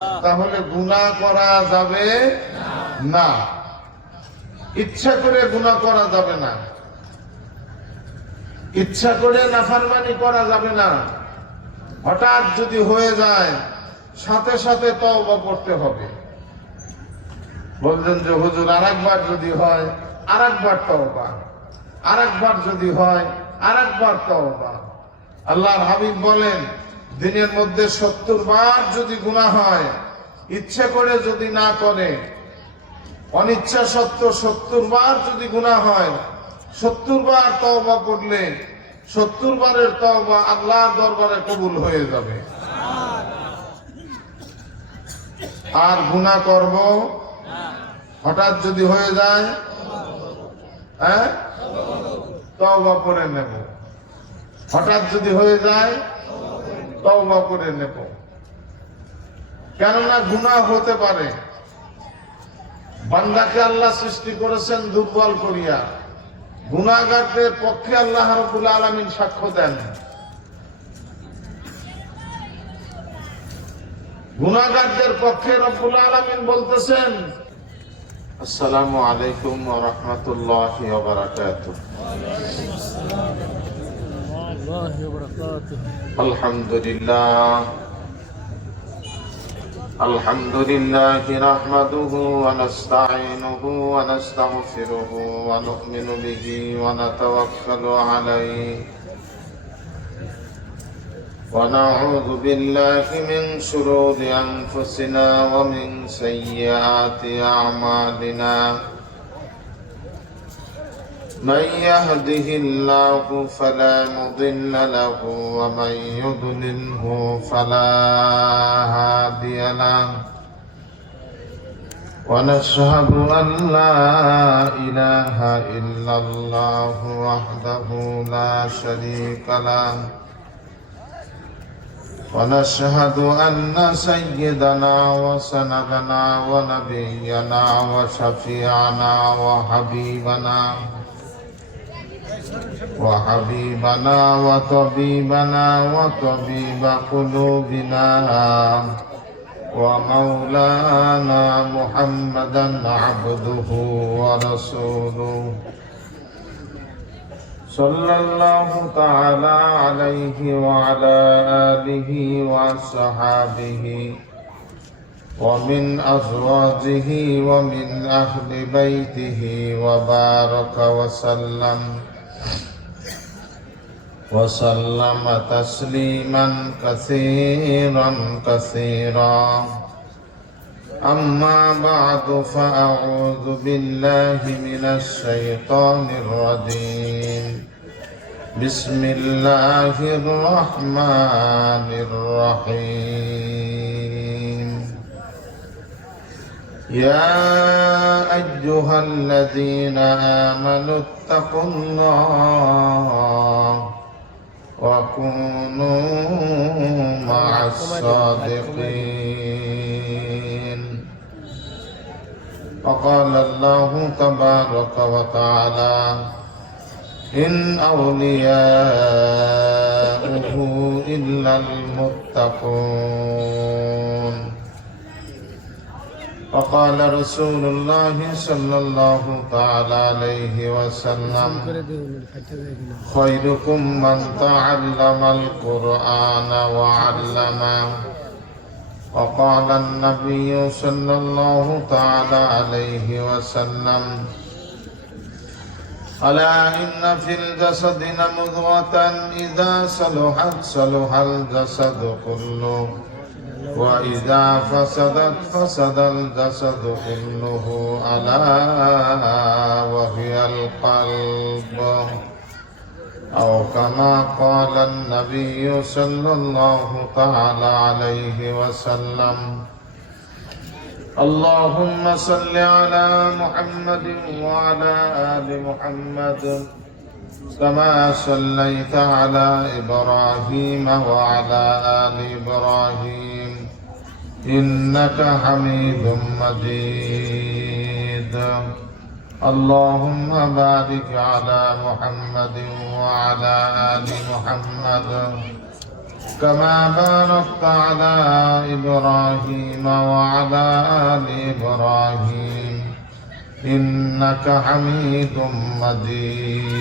তাহলে গুনাহ করা যাবে না। ইচ্ছা করে গুনাহ করা যাবে না, ইচ্ছা করে নাফরমানি করা যাবে না। হঠাৎ যদি হয়ে যায় সাথে সাথে তওবা করতে হবে। বললেন যে হুজুর আরেকবার যদি হয় আরেকবার তওবা, আরেকবার যদি হয় আরেকবার তওবা। আল্লাহর হাবিব বলেন দিনের মধ্যে 70 বার যদি গুনাহ হয়, ইচ্ছে করে যদি না করে, অনিচ্ছা সত্ত্বেও 70 বার যদি গুনাহ হয়, 70 বার তওবা করলে 70 বারের তওবা আল্লাহর দরবারে কবুল হয়ে যাবে। আর গুনাহ করব হঠাৎ যদি হয়ে যায়, তওবা করে নেব। হঠাৎ যদি হয়ে যায় তওবা করে নেব। কেননা গুনাহ হতে পারে। বান্দাকে আল্লাহ সৃষ্টি করেছেন দুর্বল করিয়া। গুনাহগারদের পক্ষে আল্লাহ রাব্বুল আলামিন সাক্ষ্য দেন। গুনাহগারদের পক্ষে রব্বুল আলামিন বলতেছেন, আসসালামু আলাইকুম ওয়া রাহমাতুল্লাহি ওয়া বারাকাতুহু। আলহামদুলিল্লাহ আলহামদুলিল্লাহি নাহমাদুহু ওয়া নাস্তাঈনুহু ওয়া নাস্তাগফিরুহু ওয়া নু'মিনু বিহি ওয়া নাতাওয়াক্কালু আলাইহি ওয়া নাউযু বিল্লাহি মিন শুরুরি আনফুসিনা ওয়া মিন সাইয়্যাতি আ'মালিনা। من يهده الله فلا مضل له ومن يضلله فلا هادي له ونشهد أن لا إله إلا الله وحده لا شريك له ونشهد أن سيدنا وسندنا ونبينا وشفيعنا وحبيبنا وطبيبنا وطبيب قلوبنا ومولانا محمدا عبده ورسوله صلى الله تعالى عليه وعلى آله وصحابه ومن أزواجه ومن أهل بيته وبارك وسلم تسليما كثيرا أما بعد فأعوذ بالله من الشيطان الرجيم بسم الله الرحمن الرحيم يا أيها الذين آمنوا اتقوا الله وكونوا مع الصادقين. وقال الله تبارك وتعالى إن أولياؤه إلا المتقون. وقال رسول الله صلى الله تعالى عليه وسلم خيركم من تعلم القرآن وعلمه. وقال النبي صلى الله تعالى عليه وسلم ألا إن في الجسد مضغة إذا صلحت صلح الجسد كله وإذا فسدت فسد الجسد كله ألا وهي القلب. أو كما قال النبي صلى الله تعالى عليه وسلم اللهم صل على محمد وعلى آل محمد كما صليت على إبراهيم وعلى آل إبراهيم إنك حميد مجيد. اللهم بارك على محمد وعلى آل محمد كما باركت على إبراهيم وعلى آل إبراهيم إنك حميد مجيد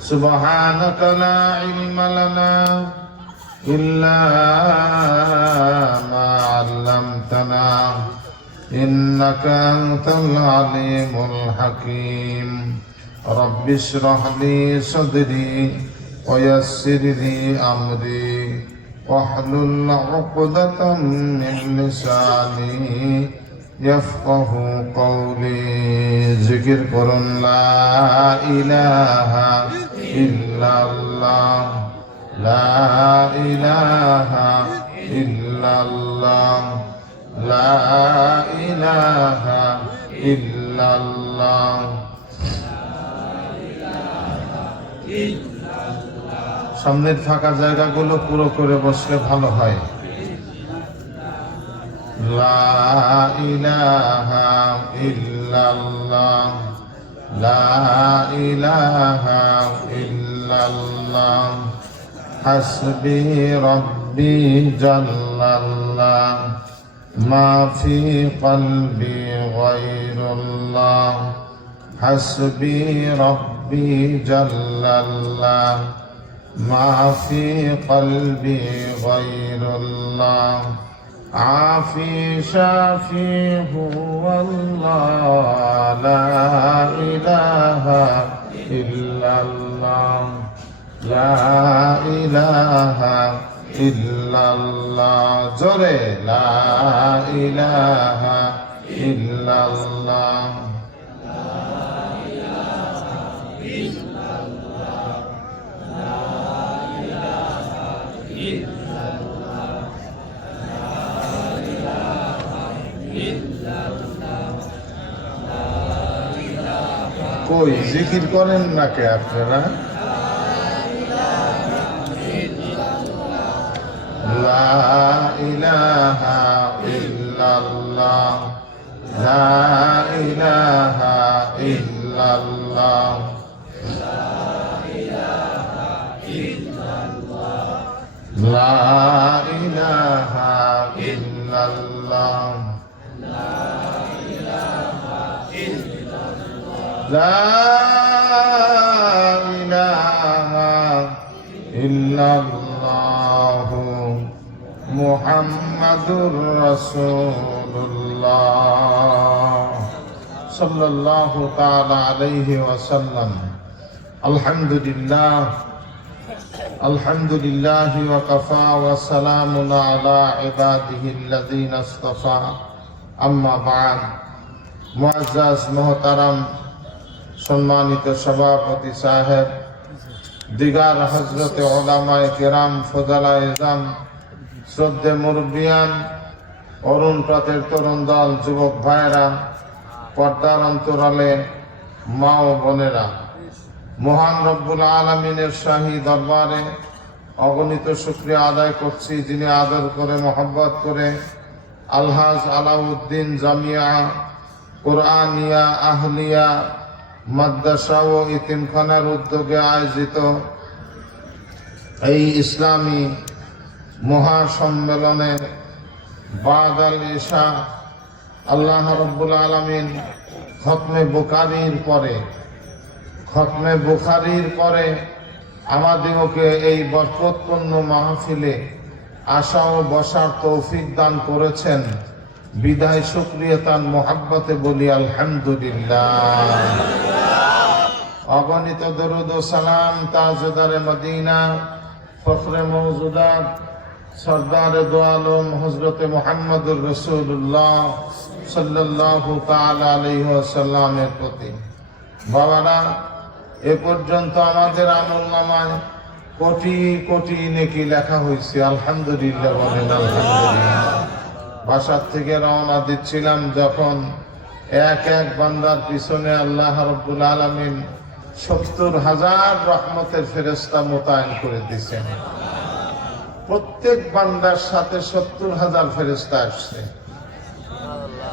سبحانك لا علم لنا إلا ما علمتنا إنك أنت العليم الحكيم رب اشرح لي صدري ويسر لي أمري واحلل عقدة من لساني يفقه قولي ذكر قرن لا إله إلا الله لا إله إلا الله لا إله إلا الله সামনের ফাঁকা জায়গাগুলো পুরো করে বসলে ভালো হয় লা ইলাহা ইল্লাল্লাহ লা ইলাহা ইল্লাল্লাহ হাসবি রব্বি জাল্লাল্লাহ মা ফি কলবি গায়রুল্লাহ হাসবি রব্বি জাল্লাল্লাহ মা ফি কলবি গায়রুল্লাহ আফি শাফি হুয়াল্লাহ লা ইলাহা ইল্লাল্লাহ লা ইলাহা ইল্লাল্লাহ জোরে লা ইলাহা ইল্লাল্লাহ কই জিকির করেন না কে আপনারা লা ইলাহা ইল্লাল্লাহ লা ইলাহা ইল্লাল্লাহ লা ইলাহা ইল্লাল্লাহ لا إله إلا الله محمد رسول الله صلى الله تعالى عليه وسلم الحمد لله وكفى وسلام على عباده الذين اصطفى أما بعد মুআজ্জাজ মুহতারাম সম্মানিত সভাপতি সাহেব দিগার হযরতে উলামায়ে কেরাম ফুজালায়ে ইজম শ্রদ্ধেয় মুরব্বিয়ান অরুণ প্রাতের তরুণ দল যুবক ভাইয়েরা পর্দার অন্তরালে মা ও বোনেরা মহান রব্বুল আলামিনের শাহী দরবারে অগণিত শুকরিয়া আদায় করছি যিনি আদর করে মহব্বত করে আলহাজ আলাউদ্দিন জামিয়া কুরআনিয়া আহলিয়া মাদ্রাসা ও ইতিমখানার উদ্যোগে আয়োজিত এই ইসলামী মহাসম্মেলনে বাদাল ইশা আল্লাহ রাব্বুল আলামিন খতমে বুখারীর পরে আমাদেরকে এই বরকতপূর্ণ মাহফিলে আসা ও বসার তৌফিক দান করেছেন বিদায় শুকরিয়া তার মোহাব্বতে বলি আলহামদুলিল্লাহ অগণিত দরুদ ও সালাম তাজদারে মদিনা ফখরে মওজুদাত সরদারে দো আলম হযরতে মুহাম্মদুর রাসূলুল্লাহ সাল্লাল্লাহু তাআলা আলাইহি ওয়াসাল্লামের প্রতি বাবারা এ পর্যন্ত আমাদের আমলনামায় কোটি কোটি নেকি লেখা হয়েছে আলহামদুলিল্লাহ বলেন আলহামদুলিল্লাহ বাসার থেকে রওনা দিচ্ছিলাম যখন এক এক বান্দার পিছনে আল্লাহ রাব্বুল আলামিন ৭০,০০০ রহমতের ফেরেশতা মোতায়েন করে দিয়েছেন প্রত্যেক বান্দার সাথে ৭০,০০০ ফেরেশতা আসছে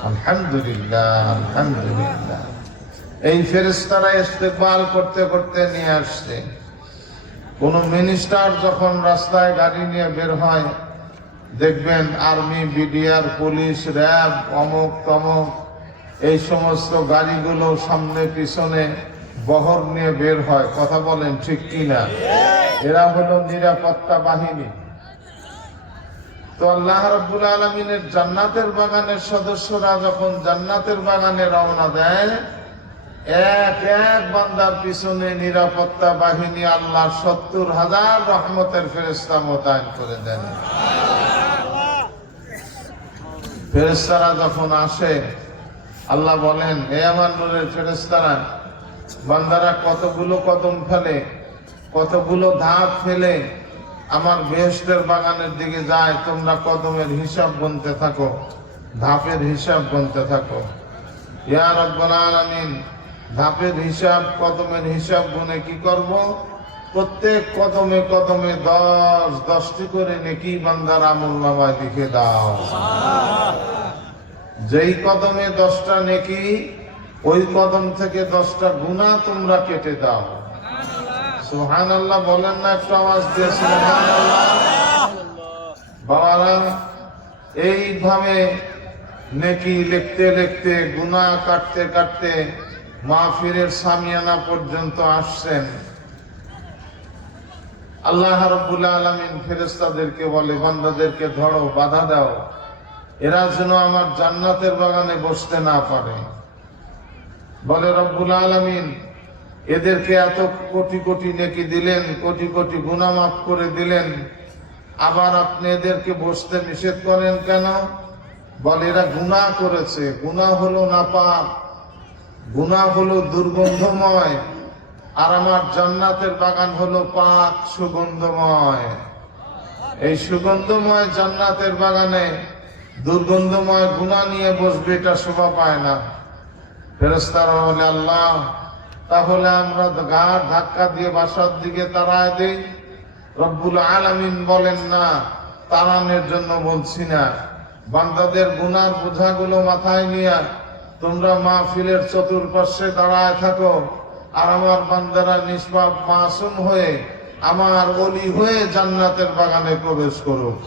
আলহামদুলিল্লাহ আলহামদুলিল্লাহ এই ফেরেশতারা ইস্তেকবাল করতে করতে নিয়ে আসছে কোন মিনিস্টার যখন রাস্তায় গাড়ি নিয়ে বের হয়, দেখবেন আর্মি, বিডিআর, পুলিশ, র্যাব, অমুক তমক এই সমস্ত গাড়িগুলো সামনে পিছনে বহর নিয়ে বের হয়। কথা বলেন ঠিক কিনা? এরা হলো নিরাপত্তা বাহিনী। তো আল্লাহ রাব্বুল আলামিনের জান্নাতের বাগানের সদস্যরা যখন জান্নাতের বাগানে রওনা দেয়, এক এক বান্দার পিছনে নিরাপত্তা বাহিনী আল্লাহ ৭০,০০০ রহমতের ফেরেশতা মোতায়েন করে দেন। ফেরেশতারা যখন আসে, আল্লাহ বলেন, হে আমার নূরের ফেরেশতারা, বান্দারা কতগুলো কদম ফেলে, কতগুলো ধাপ ফেলে আমার বেহেশতের বাগানের দিকে যায়, তোমরা কদমের হিসাব গুনতে থাকো, ধাপের হিসাব গুনতে থাকো। ইয়া রাব্বুল আলামিন, ধাপের হিসাব, কদমের হিসাব গুনে কি করব? প্রত্যেক কদমে কদমে 10-10টি করে নেকি বান্দার আমলনামায় লিখে দাও। যেই কদমে 10টা নেকি, ওই কদম থেকে 10টা গুনাহ তোমরা কেটে দাও। সুবহানাল্লাহ বলেন না? একটু আওয়াজ দিয়ে সুবহানাল্লাহ। বাবারা, এইভাবে নেকি লিখতে লিখতে, গুনাহ কাটতে কাটতে মাহফিলের সামিয়ানা পর্যন্ত আসছেন। আল্লাহ রাব্বুল আলামিন ফেরেশতাদেরকে বলে, বান্দাদেরকে ধরো, বাধা দাও, এরা যেন আমার জান্নাতের বাগানে বসতে না পারে। বলে রব্বুল আলামিন, এদেরকে এত কোটি কোটি নেকি দিলেন, কোটি কোটি গুনাহ মাফ করে দিলেন, আবার আপনি এদেরকে বসতে নিষেধ করেন কেন? বলে এরা গুনাহ করেছে। গুনাহ হলো নাপাক, গুনাহ হলো দুর্গন্ধময়, আর আমার জান্নাতের বাগান হলো পাক, সুগন্ধময়। এই সুগন্ধময় জান্নাতের বাগানে দুর্গন্ধময় গুনাহ নিয়ে বসবে, এটা শোভা পায় না। ফেরেশতারা বলে, আল্লাহ, তাহলে আমরা গাড় ধাক্কা দিয়ে বাসার দিকে তাড়ায় দেই? রব্বুল আলামিন বলেন, না, তাড়ানোর জন্য বলছি না। বান্দাদের গুনার বোঝাগুলো মাথায় নিয়ে তোমরা মাহফিলের চতুর্পাশে দাঁড়ায় থাকো, আর আমার বান্দারা নিষ্পাপ মাসুম হয়ে আমার ওলি হয়ে জান্নাতের বাগানে প্রবেশ করুক।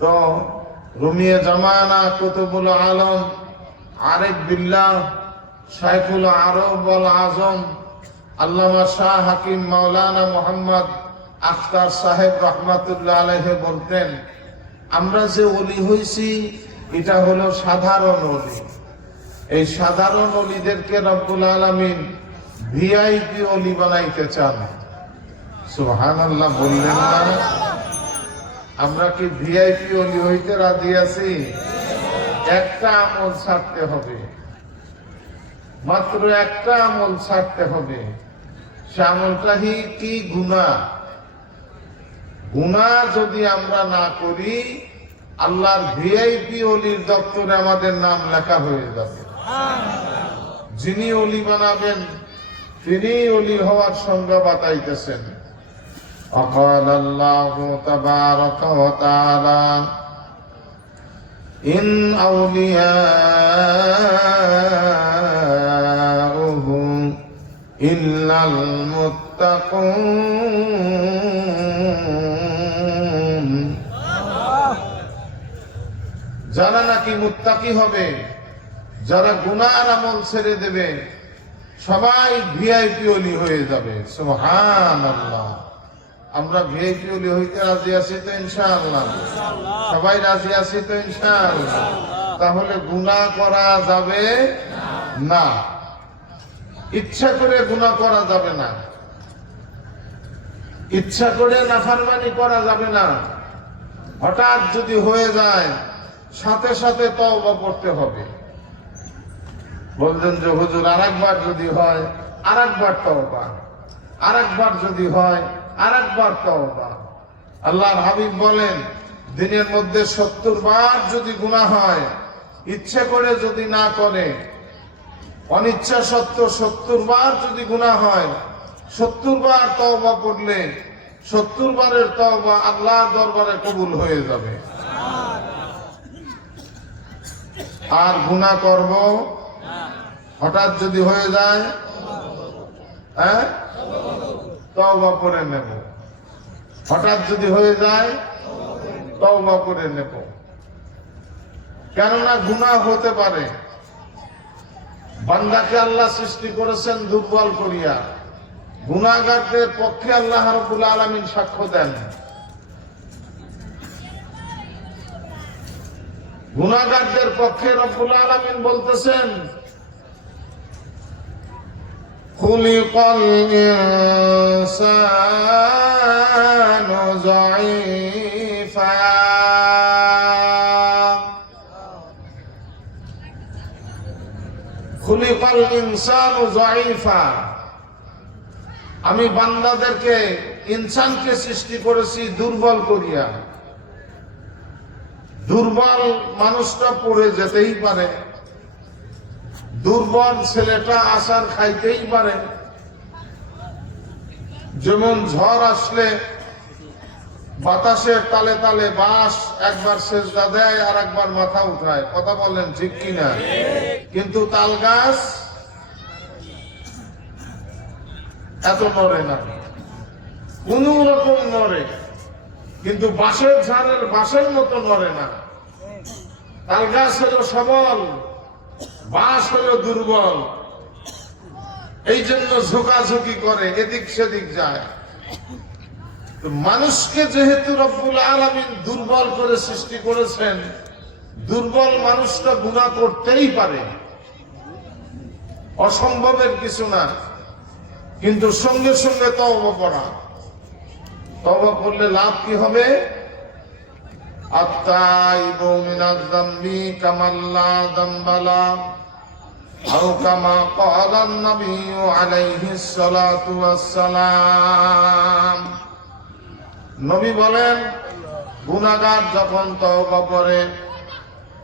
তো রুমিয়ে জামানা কুতুবুল আলম আরিফ বিল্লাহ শাইখুল আরব ওয়াল আজম আল্লামা শাহ হাকিম মাওলানা মুহাম্মদ আখতার সাহেব রহমাতুল্লাহ আলাইহি বলতেন, আমরা যে ওলি হইছি এটা হলো সাধারণ ওলি। এই সাধারণ ওলিদেরকে রব্বুল আলামিন ভিআইপি ওলি বানাইতে চান। সুবহানাল্লাহ বললেন না? আমরা কি ভিআইপি ওলি হইতে রাজি আছি? একটা আমল ছাড়তে হবে, মাত্র একটা আমল ছাড়তে হবে। সে আমলটা কি? গুনাহ। গুনাহ যদি আমরা না করি, আল্লাহর ভিআইপি ওলির দপ্তরে আমাদের নাম লেখা হয়ে যাবে। যিনি ওলি বানাবেন তিনি ওলি হওয়ার সংজ্ঞা বাতাইতেছেন। وقال الله تبارك وتعالى إن أولياؤه إلا المتقون। যারা নাকি মুত্তাকি হবে, যারা গুনার আমল ছেড়ে দেবে, সবাই ভিআইপি ওলি হয়ে যাবে। সুবহানাল্লাহ। আমরা ভিআইপি ওলি হইতে রাজি আছি তো ইনশাআল্লাহ? সবাই রাজি আছি তো ইনশাআল্লাহ? তাহলে গুনাহ করা যাবে না, ইচ্ছা করে গুনাহ করা যাবে না, ইচ্ছা করে নাফরমানি করা যাবে না। হঠাৎ যদি হয়ে যায়, সাথে সাথে তওবা করতে হবে। বলছেন যে হুজুর, আরেকবার যদি হয় আরেকবার তওবা, আরেকবার যদি হয় আরেকবার তওবা। আল্লাহর হাবিব বলেন, দিনের মধ্যে 70 বার যদি গুনাহ হয়, ইচ্ছে করে যদি না করে, অনিচ্ছা সত্ত্বেও 70 বার যদি গুনাহ হয়, 70 বার তওবা পড়লে 70 বারের তওবা আল্লাহর দরবারে কবুল হয়ে যাবে। আর গুনাহ করব হঠাৎ যদি হয়ে যায়, তওবা করে নেব। হঠাৎ যদি হয়ে যায় তওবা করে নেব, কেননা গুনাহ হতে পারে। বান্দাকে আল্লাহ সৃষ্টি করেছেন দুর্বল করিয়া। গুনাহগারদের পক্ষে আল্লাহ রাব্বুল আলামিন সাক্ষ্য দেন। গুনাহগারদের পক্ষে রব্বুল আলামিন বলতেছেন, খুলিকাল ইনসানু যায়ীফা। খুলিকাল ইনসানু যায়ীফা, আমি বান্দাদেরকে, ইনসানকে সৃষ্টি করেছি দুর্বল করিয়া। দুর্বল মানুষটা পড়ে যেতেই পারে, দুর্বল ছেলেটা আসার খাইতেই পারে। যেমন ঝড় আসলে বাতাসের তালে তালে বাঁশ একবার সেজদা দেয় আর একবার মাথা উঠায়, কথা বলেন ঠিক কিনা? কিন্তু তাল গাছ এত নড়ে না, কোন রকম নড়ে, কিন্তু বাঁশের ঝাড়ের বাঁশের মতো নড়ে না। তাল গাছ হলো সবল, বাঁশ হলো দুর্বল। এই জন্য ঝোঁকাঝুঁকি করে, এদিক সেদিক যায়। মানুষকে যেহেতু রব্বুল আলামিন দুর্বল করে সৃষ্টি করেছেন, দুর্বল মানুষটা গুনাহ করতেই পারে, অসম্ভবের কিছু না। কিন্তু সঙ্গে সঙ্গে তওবা করা। তওবা করলে লাভ কি হবে? আত-তাইবু মিনাজ যামবি কামান লা যামবা লাহু, আও কামা ক্বালা আন-নাবিয়্যু আলাইহিস সালাতু ওয়াস সালাম। নবী বলেন, গুনাহগার যখন তওবা করে,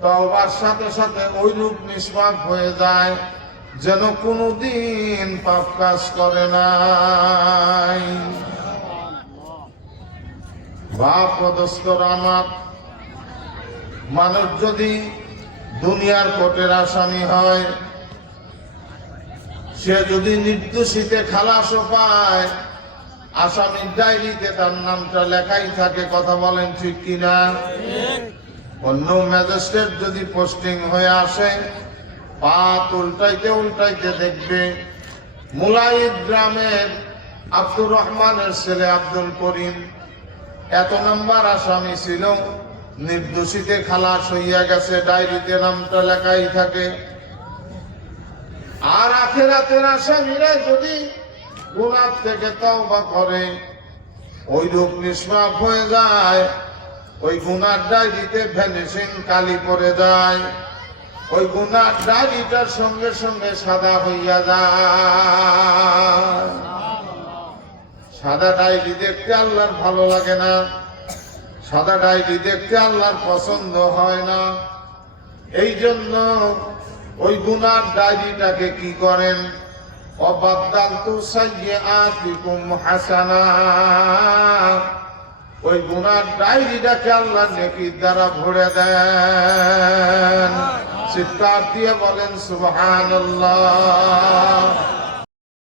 তওবার সাথে সাথে ওইরূপ নিষ্পাপ হয়ে যায় যেন কোনদিন পাপ কাজ করে নাই। বাপ দোস্তর আমার, মানুষ যদি দুনিয়ার কোর্টের আসামি হয়, সে যদি নির্দোষীতে খালাসও পায়, আসামির ডায়েরিতে তার নামটা লেখাই থাকে, কথা বলেন ঠিক কিনা? অন্য ম্যাজিস্ট্রেট যদি পোস্টিং হয়ে আসে, পাত উল্টাইতে উল্টাইতে দেখবে মুলাইদ গ্রামের আব্দুর রহমানের ছেলে আব্দুল করিম এত নাম্বার আসামি ছিল, নির্দোষীতে খালাস হইয়া গেছে, ডায়েরিতে নামটা লেখাই থাকে। আর আখিরাতের আসামিরা যদি গুনাহ থেকে তওবা করে, ওই রূপ নিষ্পাপ হয়ে যায়, ওই গুনার ডায়েরিতে ভ্যানিশিং কালি পড়ে যায়, ওই গুনার ডায়েরিটার সঙ্গে সঙ্গে সাদা হইয়া যায়। সাদা ডায়েরি দেখতে আল্লাহর ভালো লাগে না, সাদা ডায়েরি দেখতে আল্লাহর পছন্দ হয় না। এই জন্য ওই গুনার ডায়েরিটাকে কি করেন? অবাদদালতু সাইয়্যাতিকুম হাসানাত, ওই গুনার ডায়েরিটাকে আল্লাহ নেকির দ্বারা ভরে দেন। চিৎকার দিয়ে বলেন সুবহানাল্লাহ।